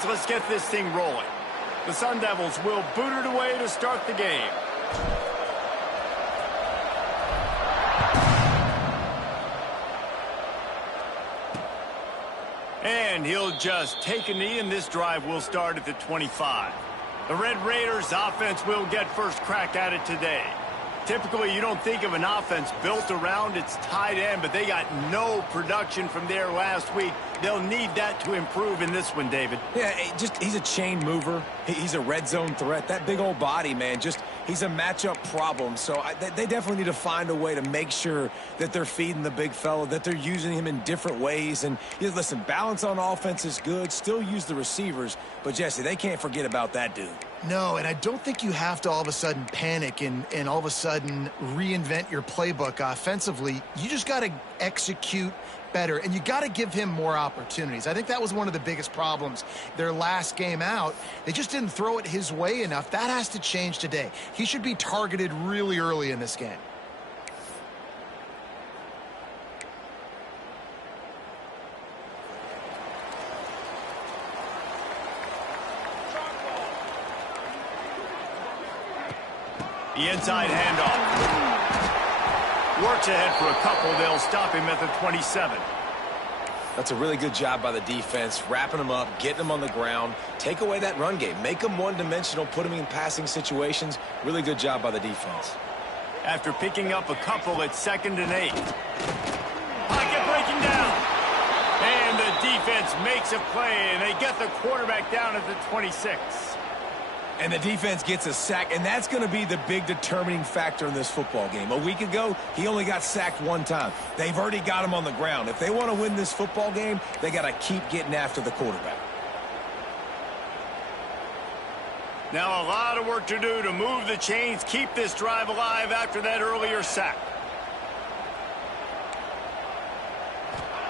guys, let's get this thing rolling. The Sun Devils will boot it away to start the game. And he'll just take a knee, and this drive will start at the 25. The Red Raiders offense will get first crack at it today. Typically, you don't think of an offense built around its tight end, but they got no production from there last week. They'll need that to improve in this one, David. Yeah, he's a chain mover. He's a red zone threat. That big old body, man, he's a matchup problem. So they definitely need to find a way to make sure that they're feeding the big fella, that they're using him in different ways. And listen, balance on offense is good. Still use the receivers. But, Jesse, they can't forget about that dude. No, and I don't think you have to all of a sudden panic and all of a sudden reinvent your playbook offensively. You just got to execute better, and you got to give him more opportunities. I think that was one of the biggest problems their last game out. They just didn't throw it his way enough. That has to change today. He should be targeted really early in this game. The inside handoff. Works ahead for a couple. They'll stop him at the 27. That's a really good job by the defense, wrapping them up, getting them on the ground. Take away that run game. Make them one-dimensional, put them in passing situations. Really good job by the defense. After picking up a couple at 2nd and 8. Pocket breaking down. And the defense makes a play, and they get the quarterback down at the 26. And the defense gets a sack, and that's going to be the big determining factor in this football game. A week ago, he only got sacked one time. They've already got him on the ground. If they want to win this football game, they got to keep getting after the quarterback. Now a lot of work to do to move the chains, keep this drive alive after that earlier sack.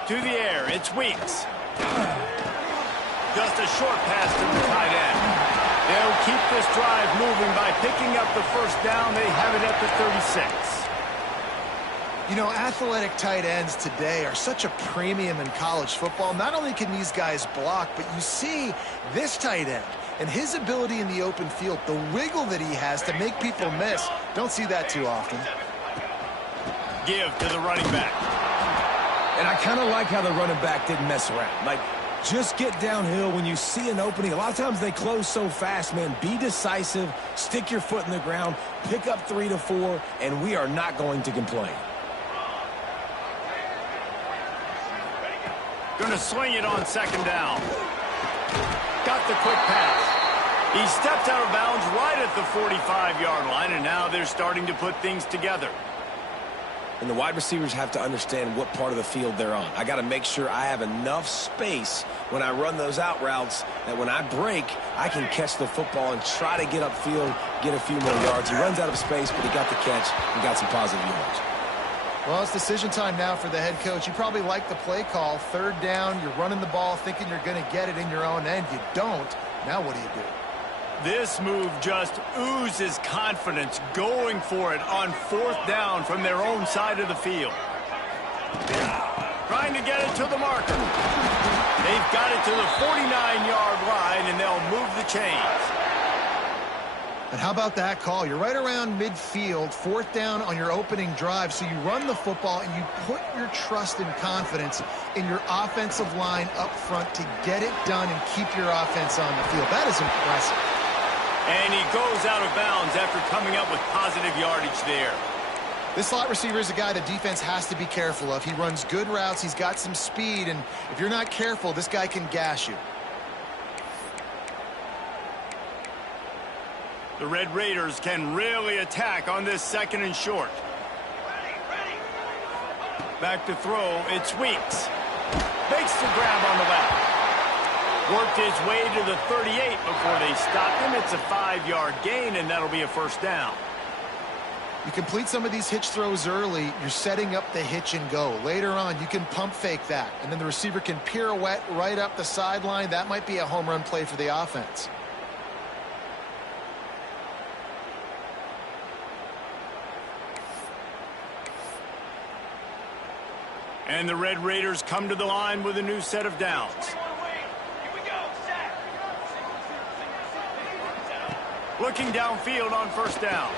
To the air, it's Weeks. Just a short pass to the tight end. They'll keep this drive moving by picking up the first down. They have it at the 36. You know, athletic tight ends today are such a premium in college football. Not only can these guys block, but you see this tight end and his ability in the open field, the wiggle that he has to make people miss. Don't see that too often. Give to the running back. And I kind of like how the running back didn't mess around. Like, just get downhill when you see an opening. A lot of times they close so fast, man. Be decisive, stick your foot in the ground, pick up 3 to 4, and we are not going to complain. Going to swing it on 2nd down. Got the quick pass. He stepped out of bounds right at the 45-yard line, and now they're starting to put things together. And the wide receivers have to understand what part of the field they're on. I got to make sure I have enough space when I run those out routes that when I break, I can catch the football and try to get upfield, get a few more yards. He runs out of space, but he got the catch and got some positive yards. Well, it's decision time now for the head coach. You probably like the play call. 3rd down, you're running the ball thinking you're going to get it in your own end. You don't. Now what do you do? This move just oozes confidence, going for it on 4th down from their own side of the field. Trying to get it to the marker. They've got it to the 49-yard line, and they'll move the chains. And how about that call? You're right around midfield, 4th down on your opening drive, so you run the football and you put your trust and confidence in your offensive line up front to get it done and keep your offense on the field. That is impressive. And he goes out of bounds after coming up with positive yardage there. This slot receiver is a guy the defense has to be careful of. He runs good routes. He's got some speed, and if you're not careful, this guy can gash you. The Red Raiders can really attack on this 2nd and short. Back to throw, it's Weeks. Makes the grab on the left. Worked his way to the 38 before they stopped him. It's a 5-yard gain, and that'll be a 1st down. You complete some of these hitch throws early, you're setting up the hitch and go. Later on, you can pump fake that, and then the receiver can pirouette right up the sideline. That might be a home run play for the offense. And the Red Raiders come to the line with a new set of downs. Looking downfield on first down.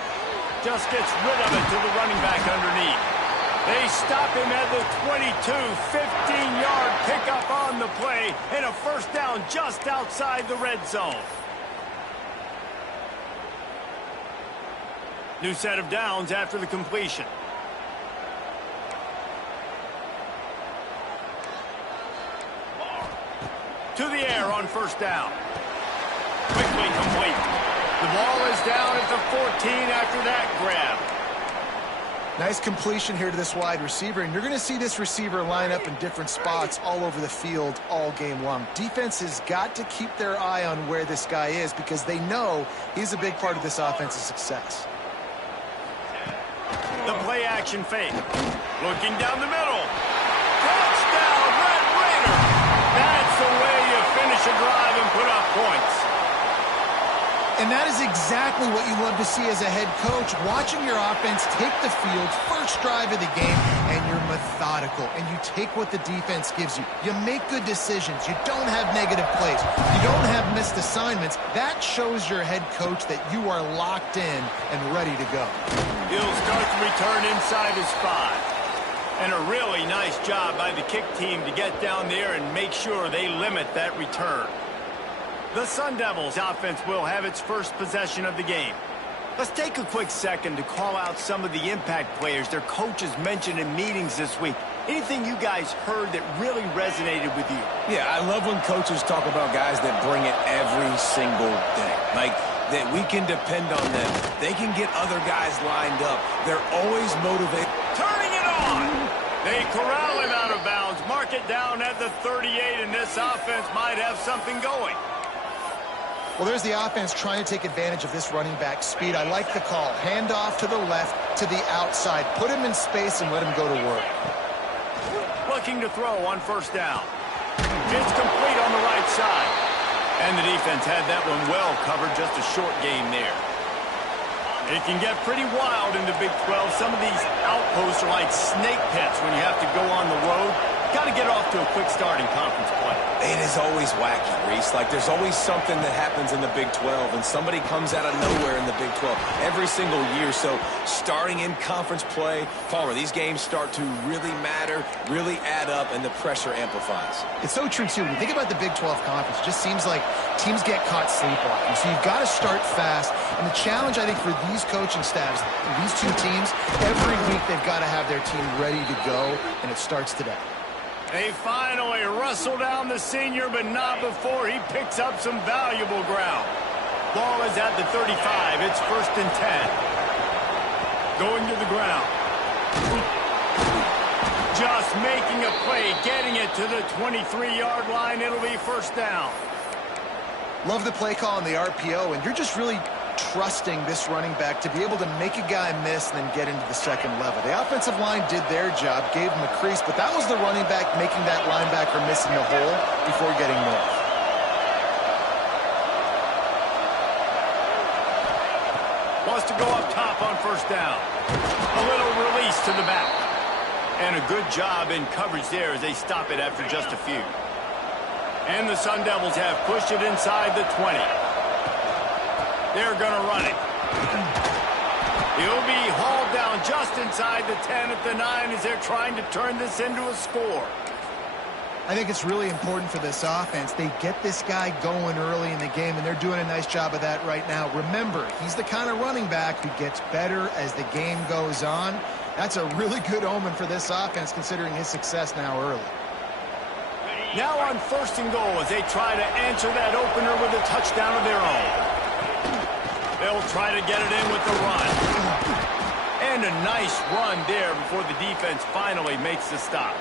Just gets rid of it to the running back underneath. They stop him at the 22, 15-yard pickup on the play, and a first down just outside the red zone. New set of downs after the completion. To the air on first down. Quickly complete. The ball is down at the 14 after that grab. Nice completion here to this wide receiver, and you're going to see this receiver line up in different spots all over the field all game long. Defense has got to keep their eye on where this guy is because they know he's a big part of this offense's success. The play action fake. Looking down the middle. Touchdown, Red Raider. That's the way you finish a drive and put up points. And that is exactly what you love to see as a head coach, watching your offense take the field, first drive of the game, and you're methodical, and you take what the defense gives you. You make good decisions. You don't have negative plays. You don't have missed assignments. That shows your head coach that you are locked in and ready to go. He'll start the return inside his 5. And a really nice job by the kick team to get down there and make sure they limit that return. The Sun Devils offense will have its first possession of the game. Let's take a quick second to call out some of the impact players their coaches mentioned in meetings this week. Anything you guys heard that really resonated with you? Yeah, I love when coaches talk about guys that bring it every single day. Like, that we can depend on them. They can get other guys lined up. They're always motivated. Turning it on! They corral him out of bounds. Mark it down at the 38, and this offense might have something going. Well, there's the offense trying to take advantage of this running back speed. I like the call. Hand off to the left, to the outside. Put him in space and let him go to work. Looking to throw on first down. It's complete on the right side. And the defense had that one well covered, just a short game there. It can get pretty wild in the Big 12. Some of these outposts are like snake pits when you have to go on the road. Got to get off to a quick start in conference play. It is always wacky, Reese. Like, there's always something that happens in the Big 12, and somebody comes out of nowhere in the Big 12 every single year. So starting in conference play, Palmer, these games start to really matter, really add up, and the pressure amplifies. It's so true, too. When you think about the Big 12 conference, it just seems like teams get caught sleepwalking. So you've got to start fast. And the challenge, I think, for these coaching staffs, these two teams, every week they've got to have their team ready to go, and it starts today. They finally wrestle down the senior, but not before he picks up some valuable ground. Ball is at the 35. It's 1st and 10. Going to the ground. Just making a play, getting it to the 23-yard line. It'll be first down. Love the play call on the RPO, and you're just really trusting this running back to be able to make a guy miss and then get into the second level. The offensive line did their job, gave him a crease, but that was the running back making that linebacker miss in the hole before getting north. Wants to go up top on first down. A little release to the back. And a good job in coverage there as they stop it after just a few. And the Sun Devils have pushed it inside the 20. They're going to run it. He'll be hauled down just inside the 10 at the 9 as they're trying to turn this into a score. I think it's really important for this offense. They get this guy going early in the game, and they're doing a nice job of that right now. Remember, he's the kind of running back who gets better as the game goes on. That's a really good omen for this offense, considering his success now early. Now on 1st and goal as they try to answer that opener with a touchdown of their own. They'll try to get it in with the run. And a nice run there before the defense finally makes the stop.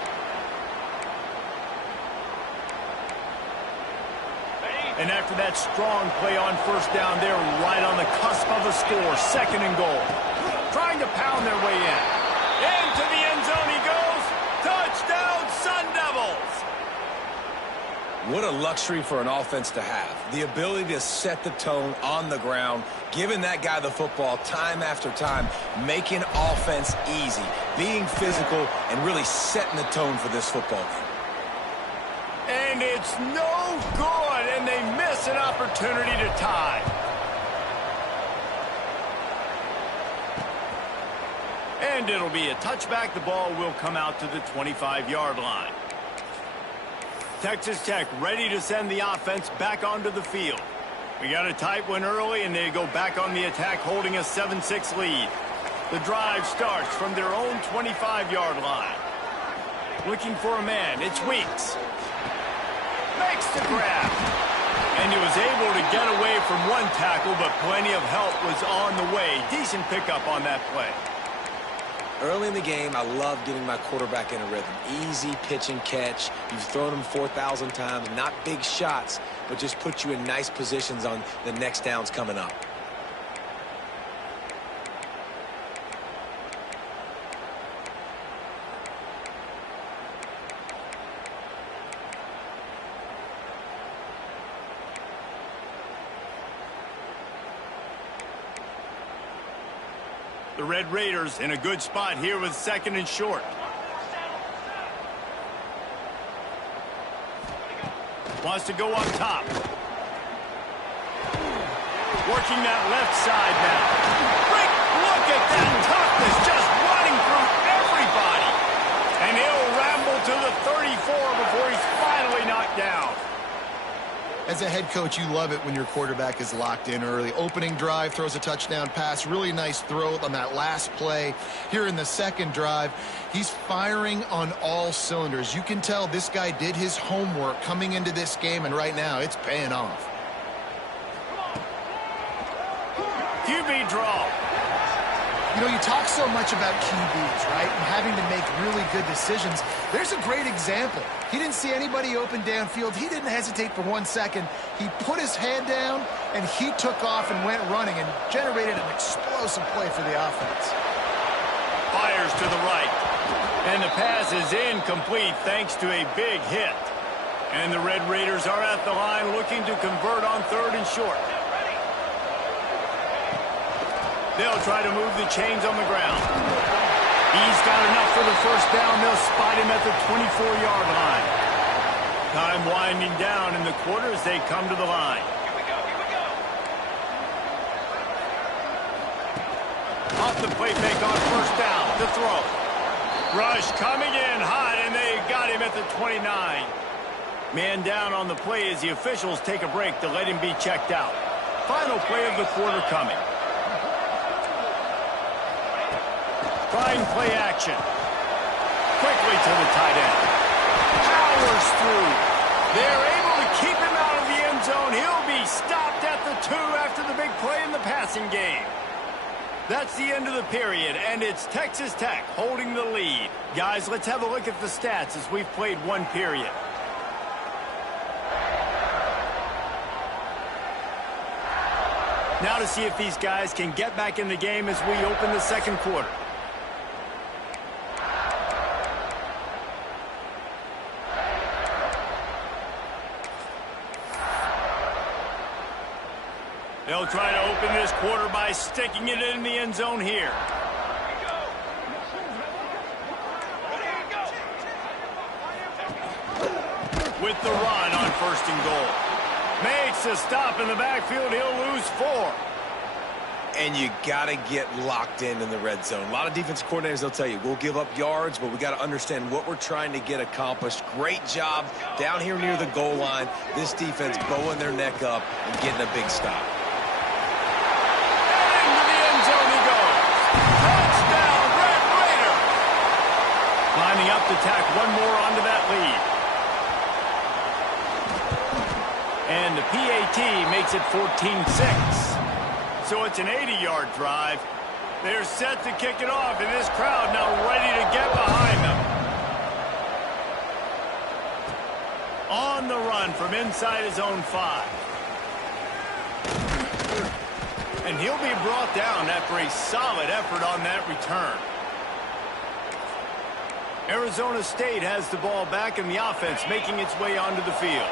And after that strong play on first down, they're right on the cusp of a score. 2nd and goal. Trying to pound their way in. Into the end zone he goes. Touchdown, Sun Devils! What a luxury for an offense to have. The ability to set the tone on the ground, giving that guy the football time after time, making offense easy, being physical, and really setting the tone for this football game. And it's no good, and they miss an opportunity to tie. And it'll be a touchback. The ball will come out to the 25-yard line. Texas Tech ready to send the offense back onto the field. We got a tight one early, and they go back on the attack, holding a 7-6 lead. The drive starts from their own 25-yard line. Looking for a man. It's Weeks. Makes the grab. And he was able to get away from one tackle, but plenty of help was on the way. Decent pickup on that play. Early in the game, I love getting my quarterback in a rhythm. Easy pitch and catch. You've thrown him 4,000 times. Not big shots, but just put you in nice positions on the next downs coming up. The Red Raiders in a good spot here with 2nd and short. Wants to go up top. Working that left side now. Great look at that toughness, just running through everybody. And he'll ramble to the 34 before he's finally knocked down. As a head coach, you love it when your quarterback is locked in early. Opening drive, throws a touchdown pass. Really nice throw on that last play. Here in the second drive, he's firing on all cylinders. You can tell this guy did his homework coming into this game, and right now it's paying off. QB draw. You know, you talk so much about QBs, right, and having to make really good decisions. There's a great example. He didn't see anybody open downfield. He didn't hesitate for 1 second. He put his head down, and he took off and went running and generated an explosive play for the offense. Fires to the right. And the pass is incomplete thanks to a big hit. And the Red Raiders are at the line looking to convert on 3rd and short. They'll try to move the chains on the ground. He's got enough for the first down. They'll spot him at the 24-yard line. Time winding down in the quarter as they come to the line. Here we go. Off the play fake on 1st down. The throw. Rush coming in hot, and they got him at the 29. Man down on the play as the officials take a break to let him be checked out. Final play of the quarter coming. Trying play action. Quickly to the tight end. Powers through. They're able to keep him out of the end zone. He'll be stopped at the 2 after the big play in the passing game. That's the end of the period, and it's Texas Tech holding the lead. Guys, let's have a look at the stats as we've played 1 period. Now to see if these guys can get back in the game as we open the 2nd quarter. They'll try to open this quarter by sticking it in the end zone here. With the run on 1st and goal. Makes a stop in the backfield. He'll lose 4. And you got to get locked in the red zone. A lot of defense coordinators, they'll tell you, we'll give up yards, but we got to understand what we're trying to get accomplished. Great job down here near the goal line. This defense bowing their neck up and getting a big stop. Into the end zone he goes. Touchdown, Red Raider. Lining up to tack one more onto that lead. And the PAT makes it 14-6. So it's an 80-yard drive. They're set to kick it off, and this crowd now ready to get behind them. On the run from inside his own 5. And he'll be brought down after a solid effort on that return. Arizona State has the ball back, and the offense making its way onto the field.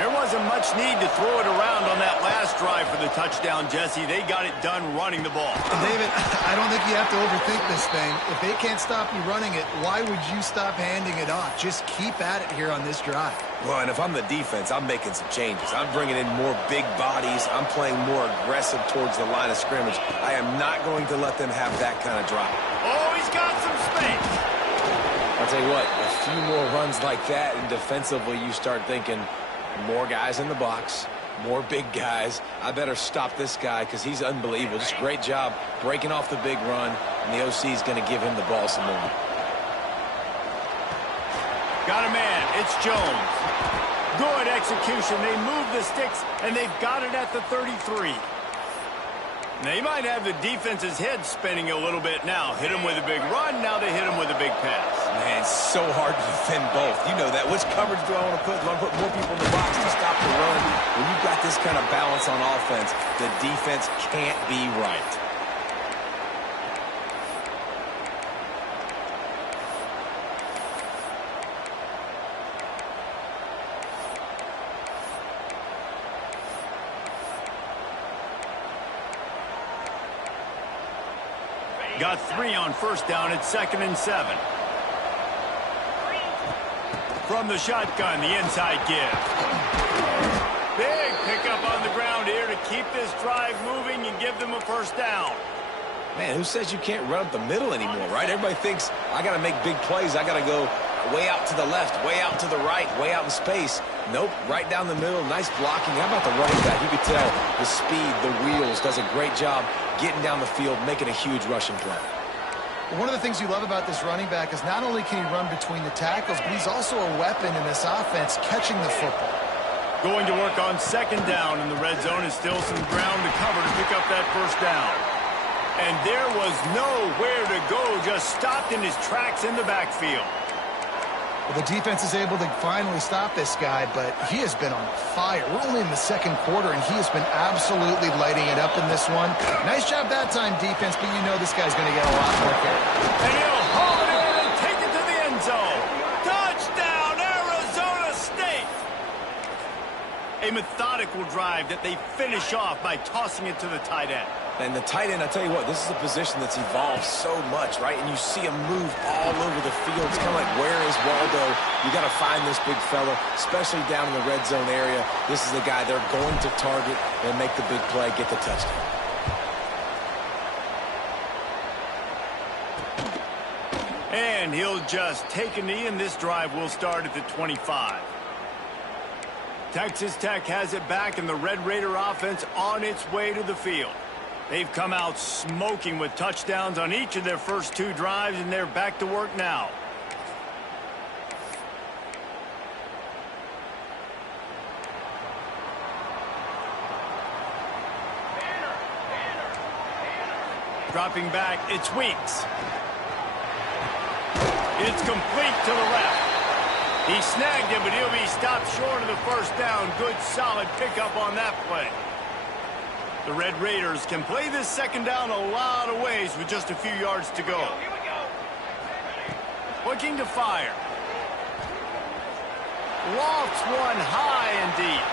There wasn't much need to throw it around on that last drive for the touchdown, Jesse. They got it done running the ball. And David, I don't think you have to overthink this thing. If they can't stop you running it, why would you stop handing it off? Just keep at it here on this drive. Well, and if I'm the defense, I'm making some changes. I'm bringing in more big bodies. I'm playing more aggressive towards the line of scrimmage. I am not going to let them have that kind of drive. Oh, he's got break. I'll tell you what, a few more runs like that, and defensively you start thinking more guys in the box, more big guys. I better stop this guy because he's unbelievable. Just great job breaking off the big run, and the OC is going to give him the ball some more. Got a man. It's Jones. Good execution. They move the sticks, and they've got it at the 33. They might have the defense's head spinning a little bit now. Hit him with a big run. Now they hit him with a big pass. Man, it's so hard to defend both. You know that. Which coverage do I want to put? Do I want to put more people in the box to stop the run? When you've got this kind of balance on offense, the defense can't be right. Got 3 on first down at 2nd and 7. From the shotgun, the inside give. Big pickup on the ground here to keep this drive moving and give them a first down. Man, who says you can't run up the middle anymore, right? Everybody thinks, I got to make big plays. I got to go way out to the left, way out to the right, way out in space. Nope, right down the middle. Nice blocking. How about the running back? You could tell the speed, the wheels, does a great job getting down the field, making a huge rushing play. One of the things you love about this running back is not only can he run between the tackles, but he's also a weapon in this offense, catching the football. Going to work on 2nd down in the red zone is still some ground to cover to pick up that first down. And there was nowhere to go, just stopped in his tracks in the backfield. Well, the defense is able to finally stop this guy, but he has been on fire. We're only in the 2nd quarter, and he has been absolutely lighting it up in this one. Nice job that time, defense, but you know this guy's going to get a lot more carry. And he'll haul it in and take it to the end zone. Touchdown, Arizona State! A methodical drive that they finish off by tossing it to the tight end. And the tight end, I tell you what, this is a position that's evolved so much, right? And you see him move all over the field. It's kind of like, where is Waldo? You got to find this big fella, especially down in the red zone area. This is the guy they're going to target and make the big play, get the touchdown. And he'll just take a knee, and this drive will start at the 25. Texas Tech has it back, and the Red Raider offense on its way to the field. They've come out smoking with touchdowns on each of their first 2 drives, and they're back to work now. Dropping back, it's Weeks. It's complete to the left. He snagged him, but he'll be stopped short of the first down. Good, solid pickup on that play. The Red Raiders can play this 2nd down a lot of ways with just a few yards to go. Looking to fire. Lofts one high and deep.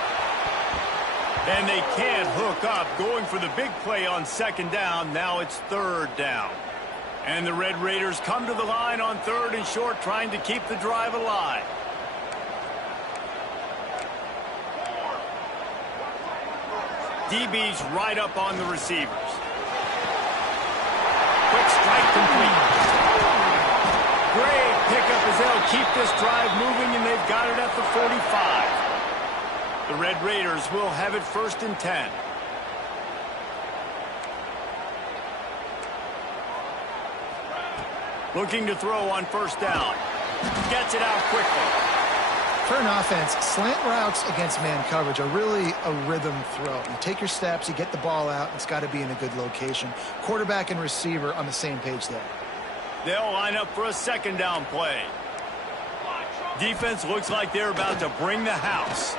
And they can't hook up. Going for the big play on 2nd down. Now it's 3rd down. And the Red Raiders come to the line on 3rd and short, trying to keep the drive alive. DB's right up on the receivers. Quick strike complete. Great pickup as they'll keep this drive moving, and they've got it at the 45. The Red Raiders will have it 1st and 10. Looking to throw on 1st down. Gets it out quickly. For an offense, slant routes against man coverage are really a rhythm throw. You take your steps, you get the ball out, it's got to be in a good location. Quarterback and receiver on the same page there. They'll line up for a 2nd down play. Defense looks like they're about to bring the house.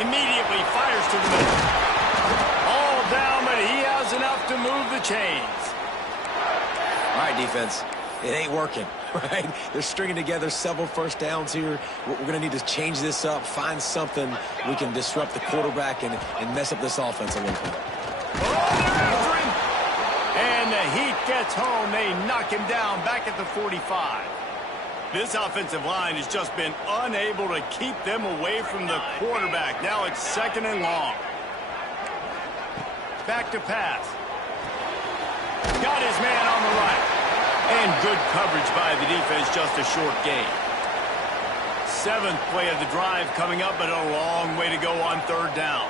Immediately fires to the middle. All down, but he has enough to move the chains. All right, defense. It ain't working, right? They're stringing together several first downs here. We're going to need to change this up, find something we can disrupt the quarterback and mess up this offense a little bit. Oh, they're after him. And the heat gets home. They knock him down back at the 45. This offensive line has just been unable to keep them away from the quarterback. Now it's 2nd and long. Back to pass. Got his man on the right. And good coverage by the defense, just a short gain. 7th play of the drive coming up, but a long way to go on 3rd down.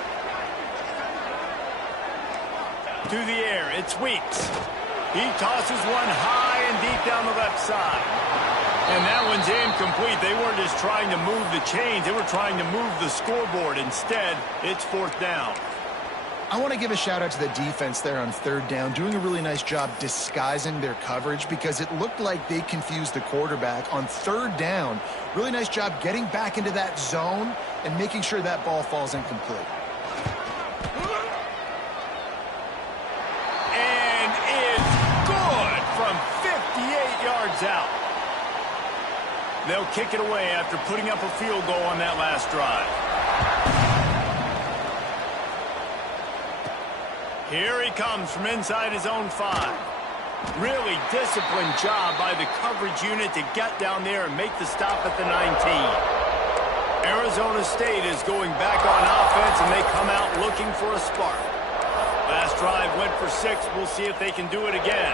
To the air, it's Weeks. He tosses one high and deep down the left side. And that one's incomplete. They weren't just trying to move the chains. They were trying to move the scoreboard. Instead, it's 4th down. I want to give a shout out to the defense there on 3rd down, doing a really nice job disguising their coverage because it looked like they confused the quarterback on 3rd down. Really nice job getting back into that zone and making sure that ball falls incomplete. And it's good from 58 yards out. They'll kick it away after putting up a field goal on that last drive. Here he comes from inside his own 5. Really disciplined job by the coverage unit to get down there and make the stop at the 19. Arizona State is going back on offense, and they come out looking for a spark. Last drive went for 6. We'll see if they can do it again.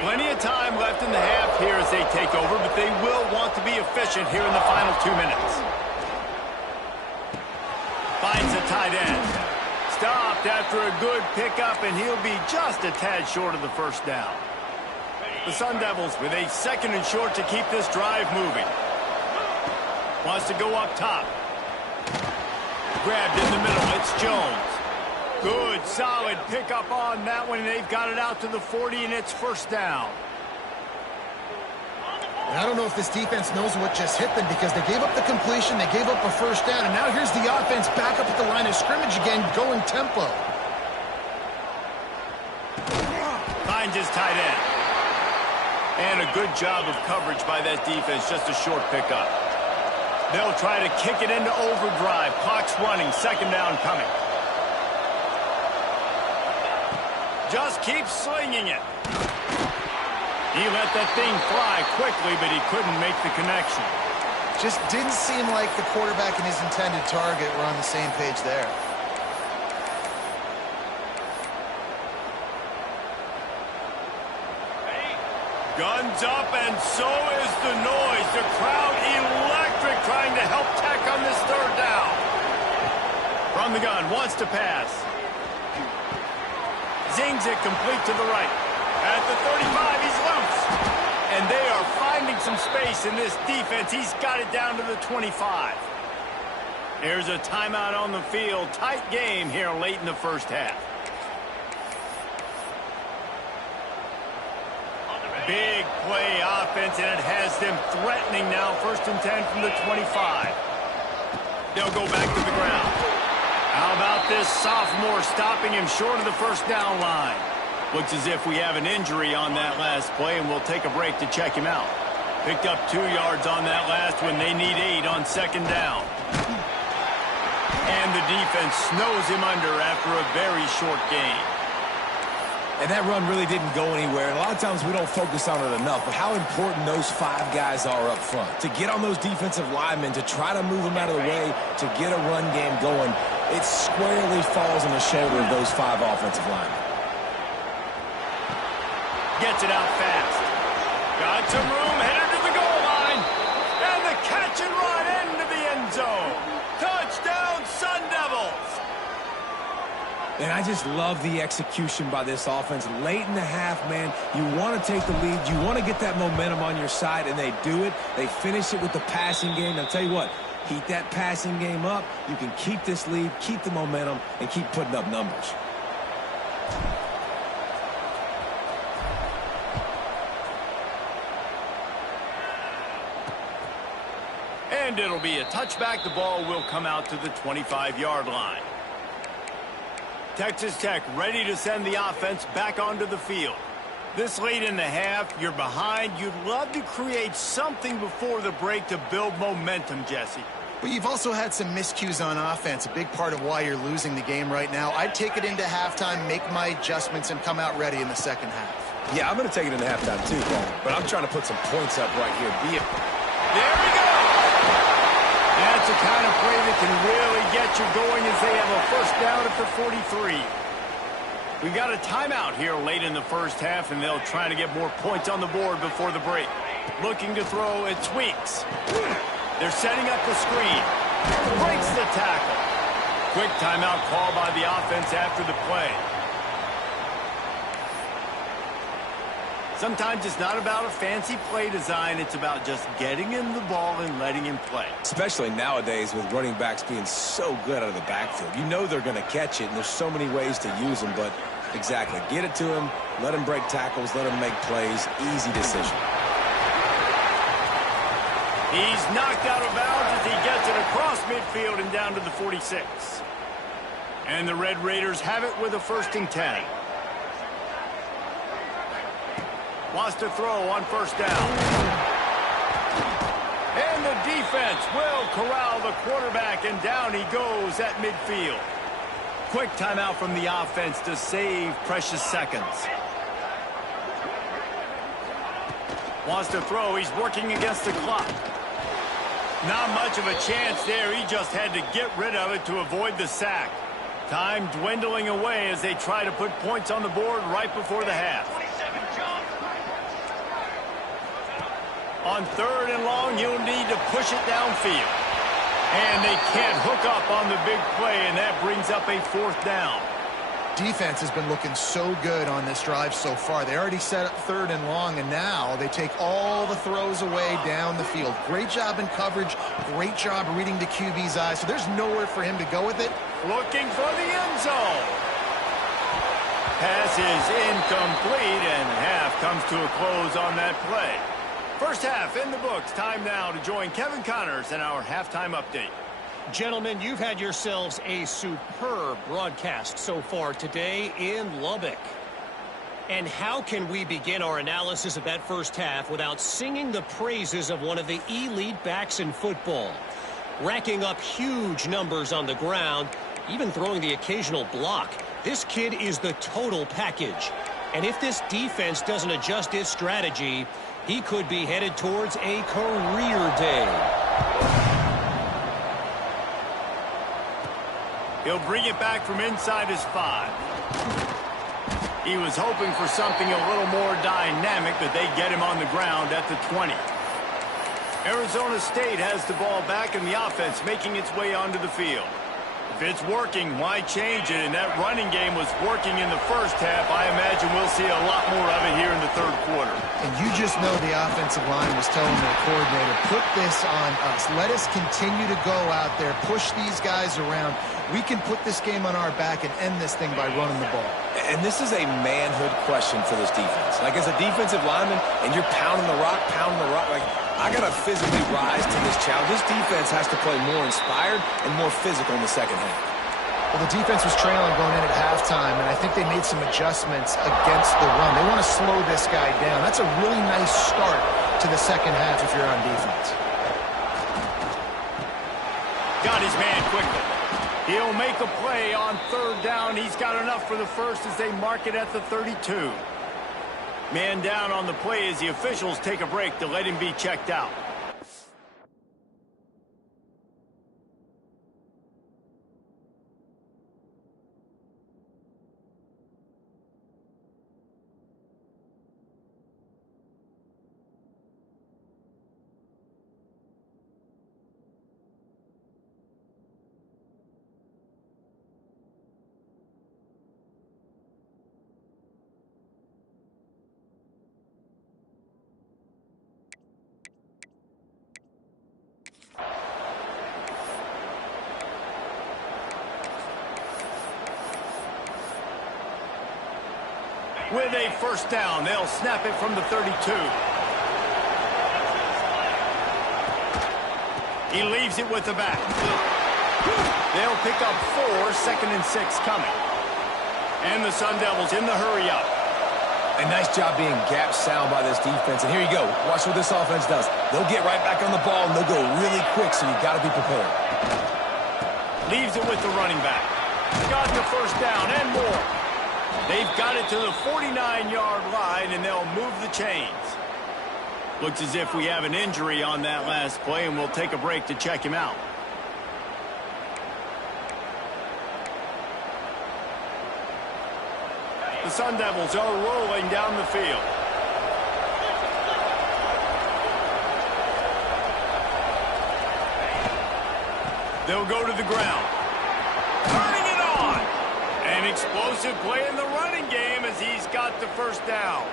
Plenty of time left in the half here as they take over, but they will want to be efficient here in the final 2 minutes. Finds a tight end. Stopped after a good pickup, and he'll be just a tad short of the 1st down. The Sun Devils with a 2nd and short to keep this drive moving. Wants to go up top. Grabbed in the middle. It's Jones. Good, solid pickup on that one, and they've got it out to the 40, and it's 1st down. And I don't know if this defense knows what just hit them because they gave up the completion, they gave up a 1st down, and now here's the offense back up at the line of scrimmage again, going tempo. Finds his tight end. And a good job of coverage by that defense, just a short pickup. They'll try to kick it into overdrive. Clock's running, 2nd down coming. Just keep slinging it. He let that thing fly quickly, but he couldn't make the connection. Just didn't seem like the quarterback and his intended target were on the same page there. Guns up, and so is the noise. The crowd electric, trying to help Tech on this 3rd down. From the gun, wants to pass. Zings it complete to the right. At the 35, he's loose. And they are finding some space in this defense. He's got it down to the 25. Here's a timeout on the field. Tight game here late in the 1st half. Big play offense, and it has them threatening now. 1st and 10 from the 25. They'll go back to the ground. How about this sophomore stopping him short of the 1st down line? Looks as if we have an injury on that last play, and we'll take a break to check him out. Picked up 2 yards on that last one. They need 8 on 2nd down. And the defense snows him under after a very short gain. And that run really didn't go anywhere. And a lot of times we don't focus on it enough, but how important those 5 guys are up front. To get on those defensive linemen, to try to move them out of the way, to get a run game going, it squarely falls on the shoulder of those 5 offensive linemen. Gets it out fast. Got some room, headed to the goal line. And the catch and run into the end zone. Touchdown, Sun Devils. And I just love the execution by this offense. Late in the half, man, you want to take the lead. You want to get that momentum on your side, and they do it. They finish it with the passing game. I'll tell you what, heat that passing game up. You can keep this lead, keep the momentum, and keep putting up numbers. And it'll be a touchback. The ball will come out to the 25-yard line. Texas Tech ready to send the offense back onto the field. This late in the half, you're behind. You'd love to create something before the break to build momentum, Jesse. But you've also had some miscues on offense, a big part of why you're losing the game right now. I'd take it into halftime, make my adjustments, and come out ready in the 2nd half. Yeah, I'm going to take it into halftime too, Paul. But I'm trying to put some points up right here. There we go! That's the kind of play that can really get you going as they have a 1st down at the 43. We've got a timeout here late in the first half, and they'll try to get more points on the board before the break. Looking to throw, it's Weeks. They're setting up the screen. Breaks the tackle. Quick timeout call by the offense after the play. Sometimes it's not about a fancy play design. It's about just getting him the ball and letting him play. Especially nowadays with running backs being so good out of the backfield. You know they're going to catch it, and there's so many ways to use them. But exactly, get it to him, let him break tackles, let him make plays. Easy decision. He's knocked out of bounds as he gets it across midfield and down to the 46. And the Red Raiders have it with a 1st and 10. Wants to throw on 1st down. And the defense will corral the quarterback, and down he goes at midfield. Quick timeout from the offense to save precious seconds. Wants to throw. He's working against the clock. Not much of a chance there. He just had to get rid of it to avoid the sack. Time dwindling away as they try to put points on the board right before the half. On 3rd and long, you'll need to push it downfield. And they can't hook up on the big play, and that brings up a 4th down. Defense has been looking so good on this drive so far. They already set up 3rd and long, and now they take all the throws away down the field. Great job in coverage. Great job reading the QB's eyes. So there's nowhere for him to go with it. Looking for the end zone. Pass is incomplete, and half comes to a close on that play. First half in the books. Time now to join Kevin Connors in our halftime update. Gentlemen, you've had yourselves a superb broadcast so far today in Lubbock. And how can we begin our analysis of that first half without singing the praises of one of the elite backs in football? Racking up huge numbers on the ground, even throwing the occasional block. This kid is the total package. And if this defense doesn't adjust its strategy, he could be headed towards a career day. He'll bring it back from inside his 5. He was hoping for something a little more dynamic, but they get him on the ground at the 20. Arizona State has the ball back, and the offense making its way onto the field. If it's working, why change it? And that running game was working in the first half. I imagine we'll see a lot more of it here in the 3rd quarter. And you just know the offensive line was telling their coordinator, put this on us. Let us continue to go out there, push these guys around. We can put this game on our back and end this thing by running the ball. And this is a manhood question for this defense. Like, as a defensive lineman, and you're pounding the rock, like, I got to physically rise to this challenge. This defense has to play more inspired and more physical in the second half. Well, the defense was trailing going in at halftime, and I think they made some adjustments against the run. They want to slow this guy down. That's a really nice start to the second half if you're on defense. Got his man quickly. He'll make a play on 3rd down. He's got enough for the 1st as they mark it at the 32. Man down on the play as the officials take a break to let him be checked out. With a 1st down, they'll snap it from the 32. He leaves it with the back. They'll pick up 4, 2nd and 6 coming. And the Sun Devils in the hurry up. A nice job being gap sound by this defense. And here you go. Watch what this offense does. They'll get right back on the ball, and they'll go really quick, so you got to be prepared. Leaves it with the running back. Got the 1st down and more. They've got it to the 49-yard line, and they'll move the chains. Looks as if we have an injury on that last play, and we'll take a break to check him out. The Sun Devils are rolling down the field. They'll go to the ground. Turning it on. An explosive play in the running game as he's got the first down.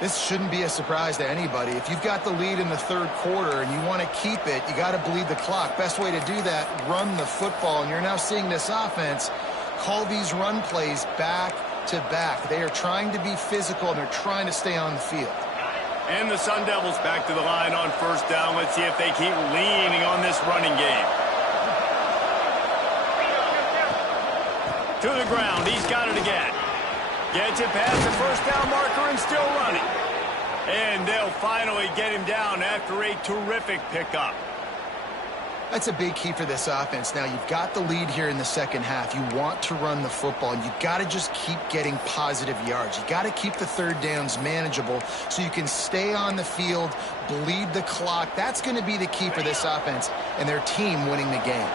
This shouldn't be a surprise to anybody. If you've got the lead in the third quarter and you want to keep it, you got to bleed the clock. Best way to do that, run the football. And you're now seeing this offense call these run plays back to back. They are trying to be physical, and they're trying to stay on the field. And the Sun Devils back to the line on first down. Let's see if they keep leaning on this running game. To the ground. He's got it again. Gets it past the first down marker and still running. And they'll finally get him down after a terrific pickup. That's a big key for this offense. Now, you've got the lead here in the second half. You want to run the football, and you've got to just keep getting positive yards. You got to keep the third downs manageable so you can stay on the field, bleed the clock. That's going to be the key for this offense and their team winning the game.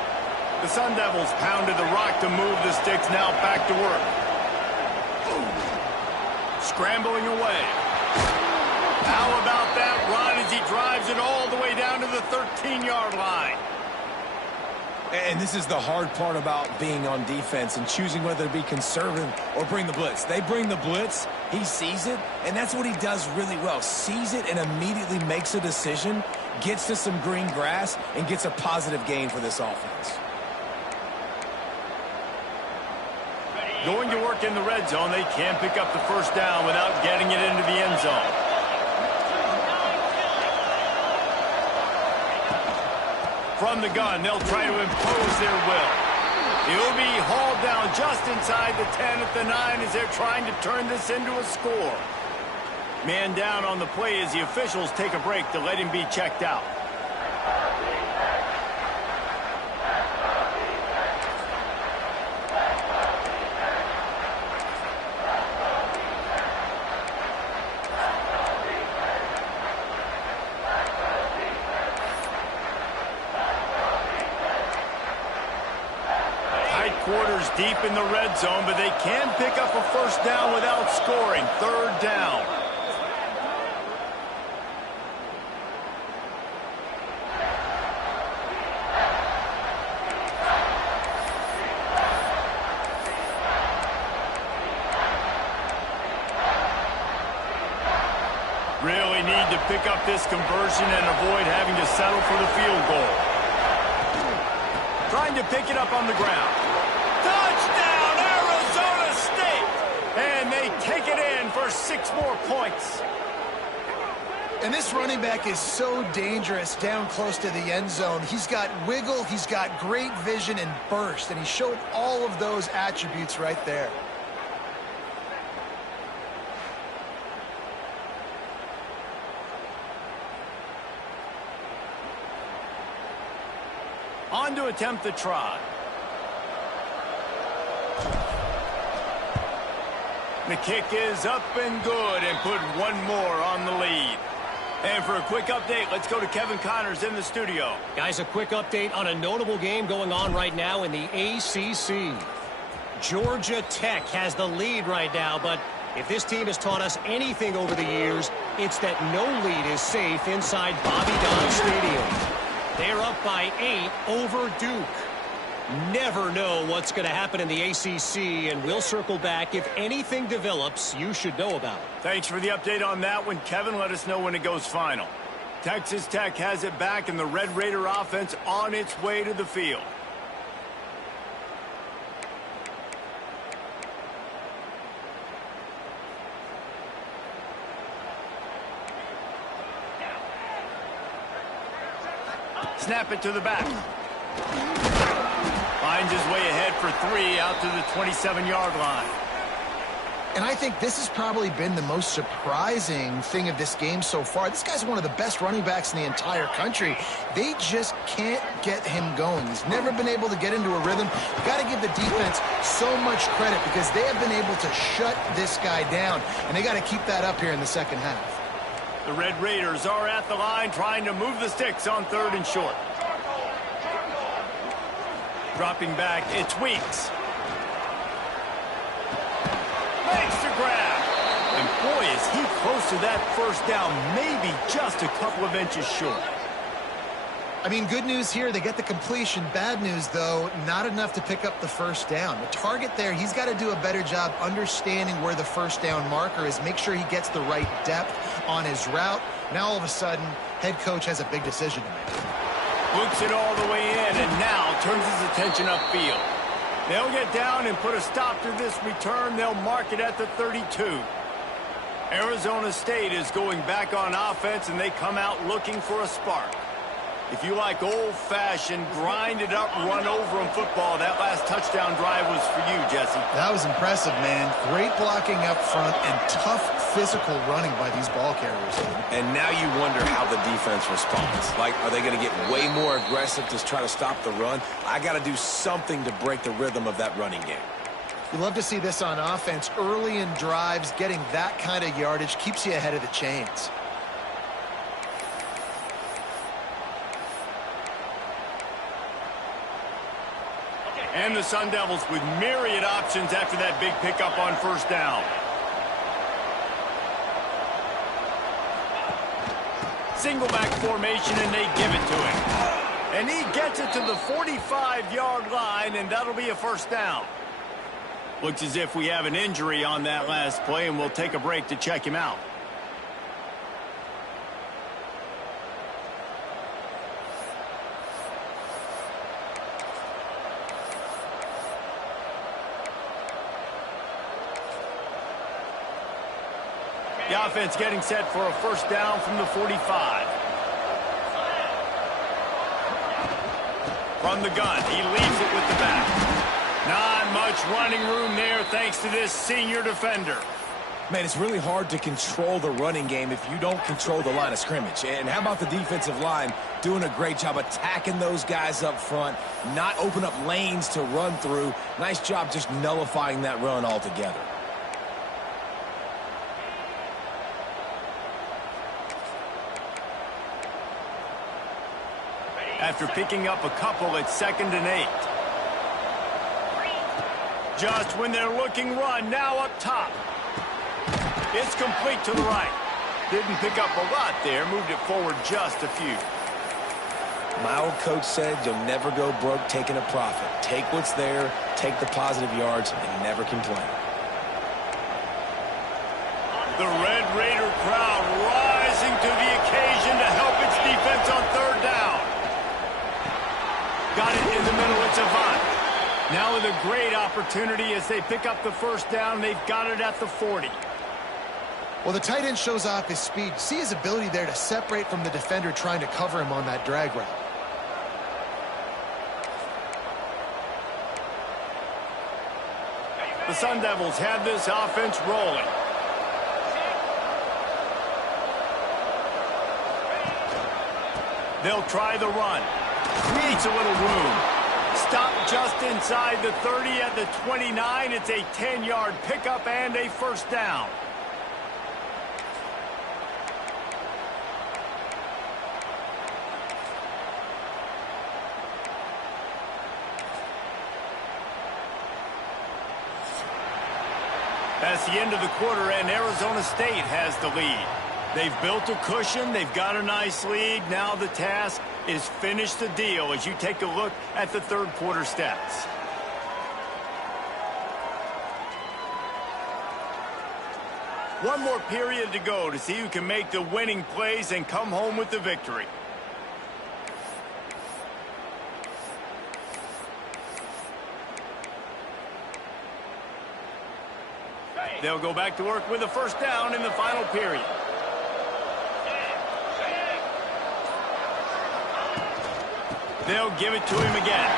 The Sun Devils pounded the rock to move the sticks. Now back to work. Scrambling away. How about that run as he drives it all the way down to the 13-yard line? And this is the hard part about being on defense and choosing whether to be conservative or bring the blitz. They bring the blitz, he sees it, and that's what he does really well. Sees it and immediately makes a decision, gets to some green grass, and gets a positive gain for this offense. Going to work in the red zone, they can't pick up the first down without getting it into the end zone. From the gun, they'll try to impose their will. He'll be hauled down just inside the 10 at the 9 as they're trying to turn this into a score. Man down on the play as the officials take a break to let him be checked out. Quarters deep in the red zone, but they can pick up a first down without scoring. Third down. Really need to pick up this conversion and avoid having to settle for the field goal. Trying to pick it up on the ground. Touchdown, Arizona State! And they take it in for 6 more points. And this running back is so dangerous down close to the end zone. He's got wiggle, he's got great vision and burst, and he showed all of those attributes right there. On to attempt the try. The kick is up and good and put one more on the lead. And for a quick update, let's go to Kevin Connors in the studio. Guys, a quick update on a notable game going on right now in the ACC. Georgia Tech has the lead right now, but if this team has taught us anything over the years, it's that no lead is safe inside Bobby Dodd Stadium. They're up by 8 over Duke. Never know what's going to happen in the ACC, and we'll circle back if anything develops you should know about. Thanks for the update on that one, Kevin. Let us know when it goes final. Texas Tech has it back, and the Red Raider offense on its way to the field. Snap it to the back. Finds his way ahead for 3 out to the 27-yard line. And I think this has probably been the most surprising thing of this game so far. This guy's one of the best running backs in the entire country. They just can't get him going. He's never been able to get into a rhythm. You got to give the defense so much credit because they have been able to shut this guy down, and they got to keep that up here in the second half. The Red Raiders are at the line trying to move the sticks on 3rd and short. Dropping back, it's Weeks. Makes boy, is he close to that first down, maybe just a couple of inches short. I mean, good news here, they get the completion. Bad news, though, not enough to pick up the first down. The target there, he's got to do a better job understanding where the first down marker is, make sure he gets the right depth on his route. Now, all of a sudden, head coach has a big decision to make. Looks it all the way in and now turns his attention upfield. They'll get down and put a stop to this return. They'll mark it at the 32. Arizona State is going back on offense, and they come out looking for a spark. If you like old-fashioned, grind-it-up, run-over-'em football, that last touchdown drive was for you, Jesse. That was impressive, man. Great blocking up front and tough physical running by these ball carriers. And now you wonder how the defense responds. Like, are they going to get way more aggressive to try to stop the run? I got to do something to break the rhythm of that running game. You love to see this on offense. Early in drives, getting that kind of yardage keeps you ahead of the chains. And the Sun Devils with myriad options after that big pickup on first down. Single back formation, and they give it to him. And he gets it to the 45-yard line, and that'll be a first down. Looks as if we have an injury on that last play, and we'll take a break to check him out. The offense getting set for a first down from the 45. From the gun, he leaves it with the back. Not much running room there thanks to this senior defender. Man, it's really hard to control the running game if you don't control the line of scrimmage. And how about the defensive line doing a great job attacking those guys up front, not open up lanes to run through. Nice job just nullifying that run altogether. After picking up a couple at 2nd and 8. Just when they're looking run, now up top. It's complete to the right. Didn't pick up a lot there, moved it forward just a few. My old coach said you'll never go broke taking a profit. Take what's there, take the positive yards, and never complain. The Red Raider crowd rising to the occasion to help its defense on third down. Got it in the middle, it's Avant. Now with a great opportunity as they pick up the first down, they've got it at the 40. Well, the tight end shows off his speed. See his ability there to separate from the defender trying to cover him on that drag route. The Sun Devils have this offense rolling. They'll try the run. Creates a little room. Stop just inside the 30 at the 29. It's a 10-yard pickup and a first down. That's the end of the quarter, and Arizona State has the lead. They've built a cushion. They've got a nice lead. Now the task is finish the deal as you take a look at the third quarter stats. One more period to go to see who can make the winning plays and come home with the victory. They'll go back to work with a first down in the final period. They'll give it to him again.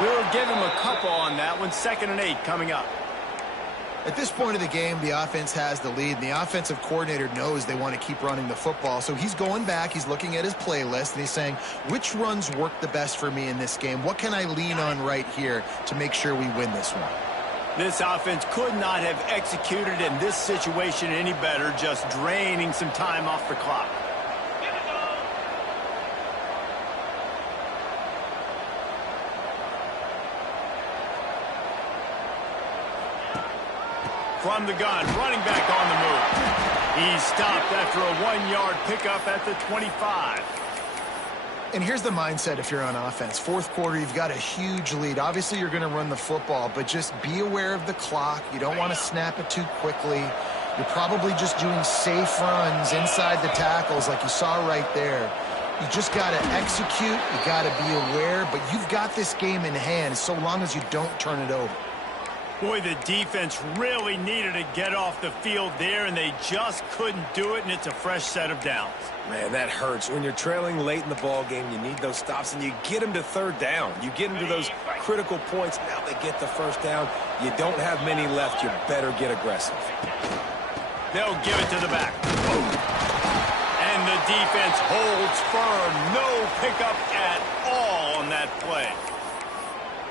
We'll give him a couple on that one. 2nd and 8 coming up. At this point of the game, the offense has the lead, and the offensive coordinator knows they want to keep running the football. So he's going back, he's looking at his playlist, and he's saying, which runs work the best for me in this game? What can I lean on right here to make sure we win this one? This offense could not have executed in this situation any better, just draining some time off the clock. from the gun, running back on the move. He's stopped after a 1-yard pickup at the 25. And here's the mindset if you're on offense. Fourth quarter, you've got a huge lead. Obviously, you're going to run the football, but just be aware of the clock. You don't want to snap it too quickly. You're probably just doing safe runs inside the tackles like you saw right there. You just got to execute. You got to be aware, but you've got this game in hand so long as you don't turn it over. Boy, the defense really needed to get off the field there, and they just couldn't do it, and it's a fresh set of downs. Man, that hurts. When you're trailing late in the ball game, you need those stops, and you get them to third down. You get them to those critical points. Now they get the first down. You don't have many left. You better get aggressive. They'll give it to the back. And the defense holds firm. No pickup at all on that play.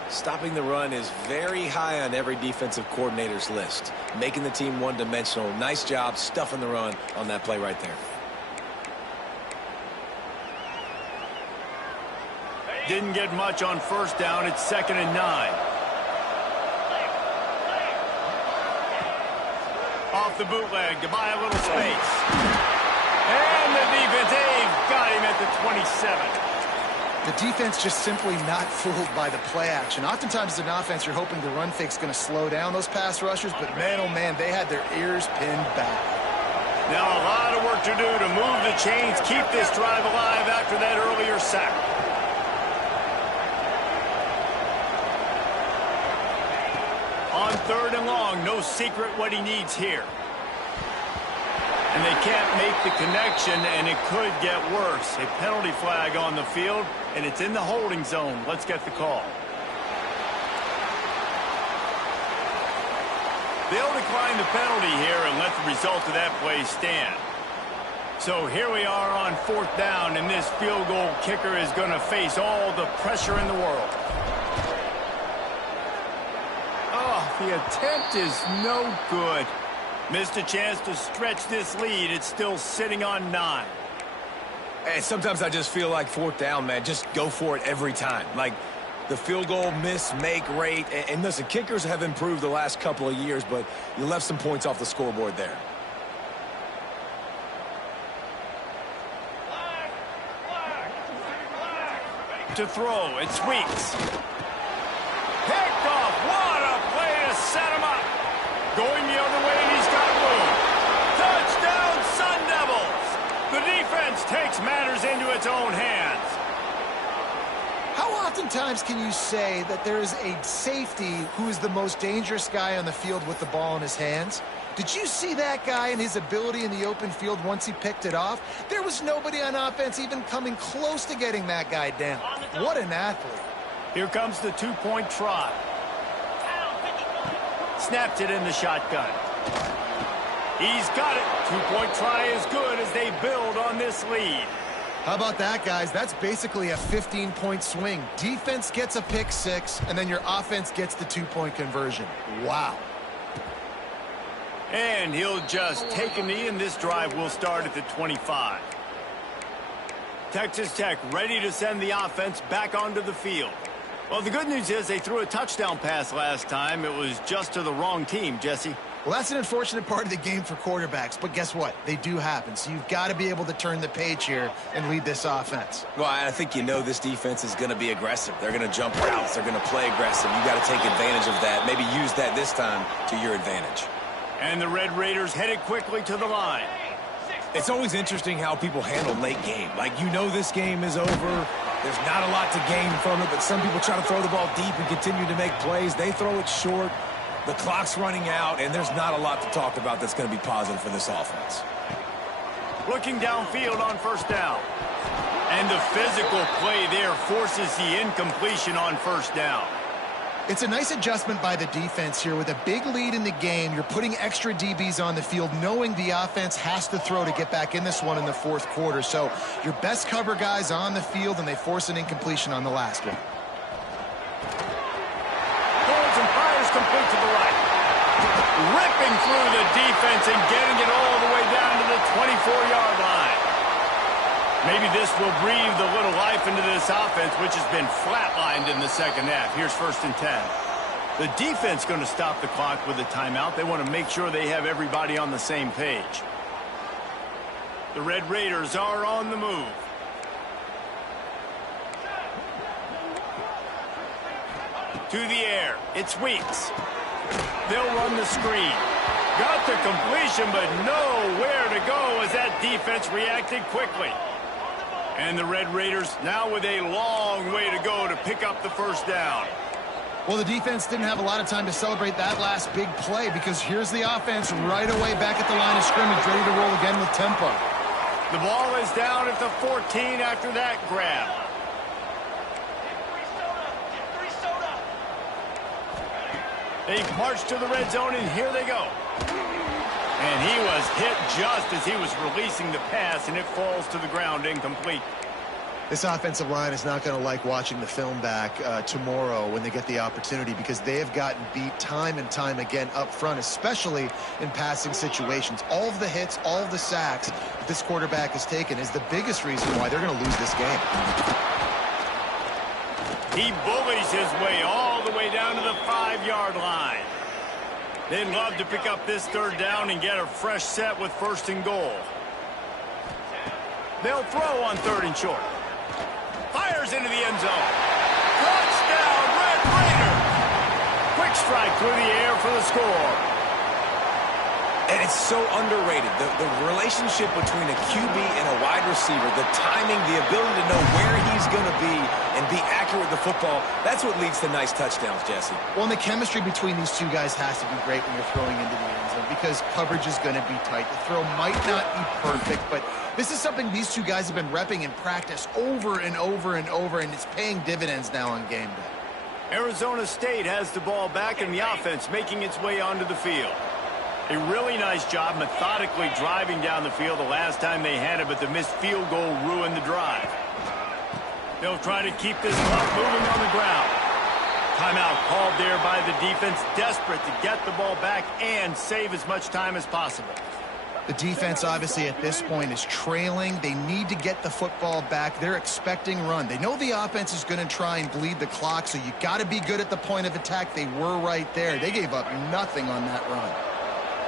Stopping the run is very high on every defensive coordinator's list. Making the team one-dimensional. Nice job stuffing the run on that play right there. Didn't get much on first down. It's 2nd and 9. Off the bootleg to buy a little space. And the defense, they've got him at the 27. The defense just simply not fooled by the play action. Oftentimes as an offense, you're hoping the run fake's going to slow down those pass rushers, but man, oh man, they had their ears pinned back. Now a lot of work to do to move the chains, keep this drive alive after that earlier sack. On 3rd and long, no secret what he needs here. And they can't make the connection, and it could get worse. A penalty flag on the field, and it's in the holding zone. Let's get the call. They'll decline the penalty here and let the result of that play stand. So here we are on 4th down, and this field goal kicker is going to face all the pressure in the world. Oh, the attempt is no good. Missed a chance to stretch this lead. It's still sitting on 9. Hey, sometimes I just feel like 4th down, man. Just go for it every time. Like the field goal miss-make rate. And listen, kickers have improved the last couple of years, but you left some points off the scoreboard there. To throw, it's Weeks. Picked off. What a play to set him up. Going the other way, and he's got room. Touchdown, Sun Devils! The defense takes matters into its own hands. How oftentimes can you say that there is a safety who is the most dangerous guy on the field with the ball in his hands? Did you see that guy and his ability in the open field once he picked it off? There was nobody on offense even coming close to getting that guy down. What an athlete. Here comes the 2-point try. Snapped it in the shotgun. He's got it. 2-point try is good as they build on this lead. How about that, guys? That's basically a 15-point swing. Defense gets a pick 6, and then your offense gets the 2-point conversion. Wow. And he'll just take a knee, and this drive will start at the 25. Texas Tech ready to send the offense back onto the field. Well, the good news is they threw a touchdown pass last time. It was just to the wrong team, Jesse. Well, that's an unfortunate part of the game for quarterbacks, but guess what? They do happen. So you've got to be able to turn the page here and lead this offense. Well, I think you know this defense is going to be aggressive. They're going to jump routes. They're going to play aggressive. You got to take advantage of that. Maybe use that this time to your advantage. And the Red Raiders headed quickly to the line. It's always interesting how people handle late game. Like, you know this game is over. There's not a lot to gain from it, but some people try to throw the ball deep and continue to make plays. They throw it short. The clock's running out, and there's not a lot to talk about that's going to be positive for this offense. Looking downfield on 1st down. And the physical play there forces the incompletion on 1st down. It's a nice adjustment by the defense here. With a big lead in the game, you're putting extra DBs on the field, knowing the offense has to throw to get back in this one in the 4th quarter. So your best cover guys on the field, and they force an incompletion on the last one. Holds and fires complete to the right. Ripping through the defense and getting it all the way down to the 24-yard line. Maybe this will breathe a little life into this offense, which has been flatlined in the 2nd half. Here's 1st and 10. The defense going to stop the clock with a timeout. They want to make sure they have everybody on the same page. The Red Raiders are on the move. To the air. It's Weeks. They'll run the screen. Got the completion, but nowhere to go as that defense reacted quickly. And the Red Raiders now with a long way to go to pick up the first down. Well, the defense didn't have a lot of time to celebrate that last big play because here's the offense right away back at the line of scrimmage, ready to roll again with tempo. The ball is down at the 14 after that grab. They march to the red zone, and here they go. And he was hit just as he was releasing the pass, and it falls to the ground incomplete. This offensive line is not going to like watching the film back tomorrow when they get the opportunity because they have gotten beat time and time again up front, especially in passing situations. All of the hits, all of the sacks that this quarterback has taken is the biggest reason why they're going to lose this game. He bullies his way all the way down to the 5-yard line. They'd love to pick up this third down and get a fresh set with first and goal. They'll throw on third and short. Fires into the end zone. Touchdown, Red Raider! Quick strike through the air for the score. And it's so underrated. The relationship between a QB and a wide receiver, the timing, the ability to know where he's going to be and be accurate with the football, that's what leads to nice touchdowns, Jesse. Well, and the chemistry between these two guys has to be great when you're throwing into the end zone because coverage is going to be tight. The throw might not be perfect, but this is something these two guys have been repping in practice over and over and over, and it's paying dividends now on game day. Arizona State has the ball back and the offense making its way onto the field. A really nice job methodically driving down the field the last time they had it, but the missed field goal ruined the drive. They'll try to keep this clock moving on the ground. Timeout called there by the defense, desperate to get the ball back and save as much time as possible. The defense, obviously, at this point is trailing. They need to get the football back. They're expecting run. They know the offense is going to try and bleed the clock, so you got to be good at the point of attack. They were right there. They gave up nothing on that run.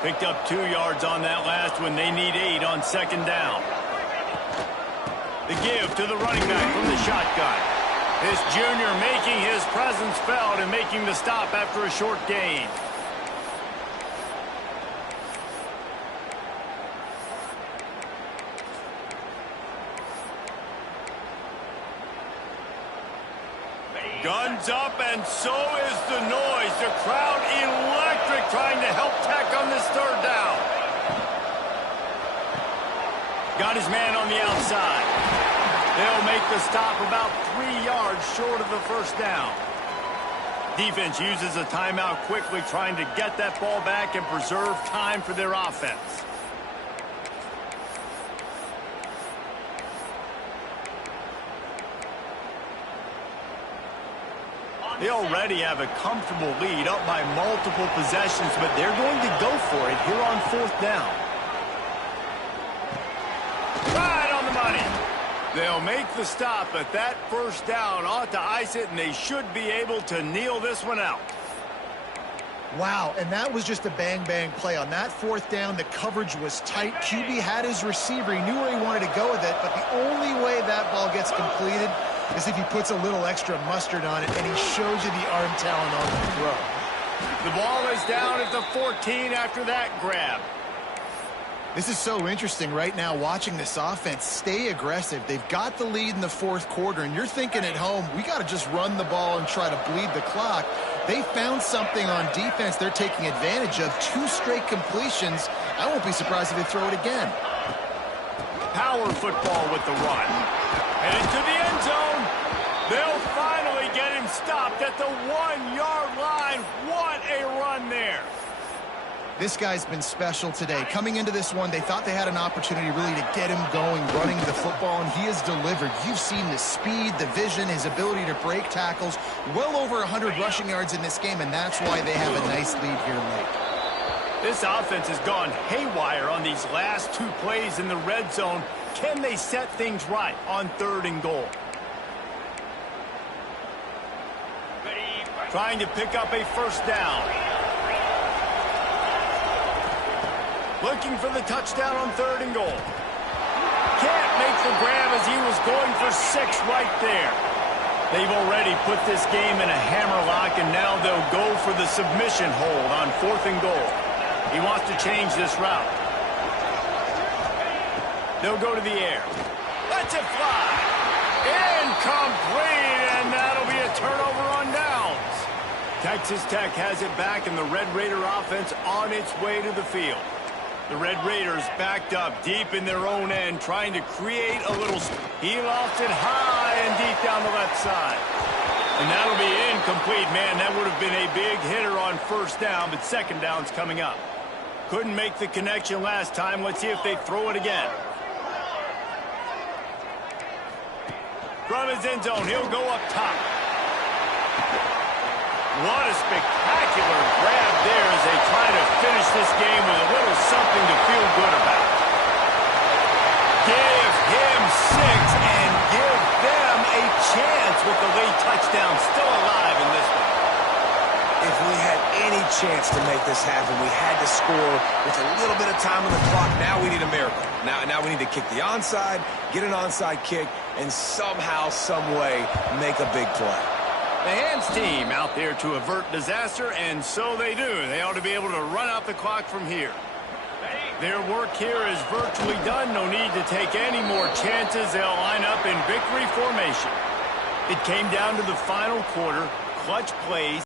Picked up 2 yards on that last one. They need 8 on second down. The give to the running back from the shotgun. This junior making his presence felt and making the stop after a short gain. Guns up, and so is the noise. The crowd electric trying to help Tech on this third down. Got his man on the outside. They'll make the stop about 3 yards short of the first down. Defense uses a timeout quickly, trying to get that ball back and preserve time for their offense. They already have a comfortable lead, up by multiple possessions, but they're going to go for it here on fourth down. Right on the money. They'll make the stop, but that first down ought to ice it, and they should be able to kneel this one out. Wow, and that was just a bang-bang play. On that fourth down, the coverage was tight. QB had his receiver. He knew where he wanted to go with it, but the only way that ball gets completed is if he puts a little extra mustard on it, and he shows you the arm talent on the throw. The ball is down at the 14 after that grab. This is so interesting right now, watching this offense stay aggressive. They've got the lead in the fourth quarter, and you're thinking at home, we got to just run the ball and try to bleed the clock. They found something on defense they're taking advantage of. 2 straight completions. I won't be surprised if they throw it again. Power football with the run. And into the end zone. They'll finally get him stopped at the 1-yard line. What a run there. This guy's been special today. Coming into this one, they thought they had an opportunity really to get him going, running the football, and he has delivered. You've seen the speed, the vision, his ability to break tackles. Well over 100 rushing yards in this game, and that's why they have a nice lead here late. This offense has gone haywire on these last 2 plays in the red zone. Can they set things right on third and goal? trying to pick up a first down. Looking for the touchdown on 3rd and goal. Can't make the grab as he was going for 6 right there. They've already put this game in a hammerlock, and now they'll go for the submission hold on 4th and goal. He wants to change this route. They'll go to the air. Let's it fly. Incomplete, and that'll be a turnover on downs. Texas Tech has it back, and the Red Raider offense on its way to the field. The Red Raiders backed up deep in their own end, trying to create a little... He lost it high and deep down the left side. And that'll be incomplete. Man, that would have been a big hitter on 1st down, but 2nd down's coming up. Couldn't make the connection last time. Let's see if they throw it again. From his end zone, he'll go up top. What a spectacular grab there as they try to finish this game with a little something to feel good about. Give him 6 and give them a chance with the late touchdown still alive in this one. If we had any chance to make this happen, we had to score with a little bit of time on the clock. Now we need a miracle. Now we need to kick the onside, get an onside kick, and somehow, some way, make a big play. The Hands team out there to avert disaster, and so they do. They ought to be able to run out the clock from here. Their work here is virtually done. No need to take any more chances. They'll line up in victory formation. It came down to the final quarter. Clutch plays.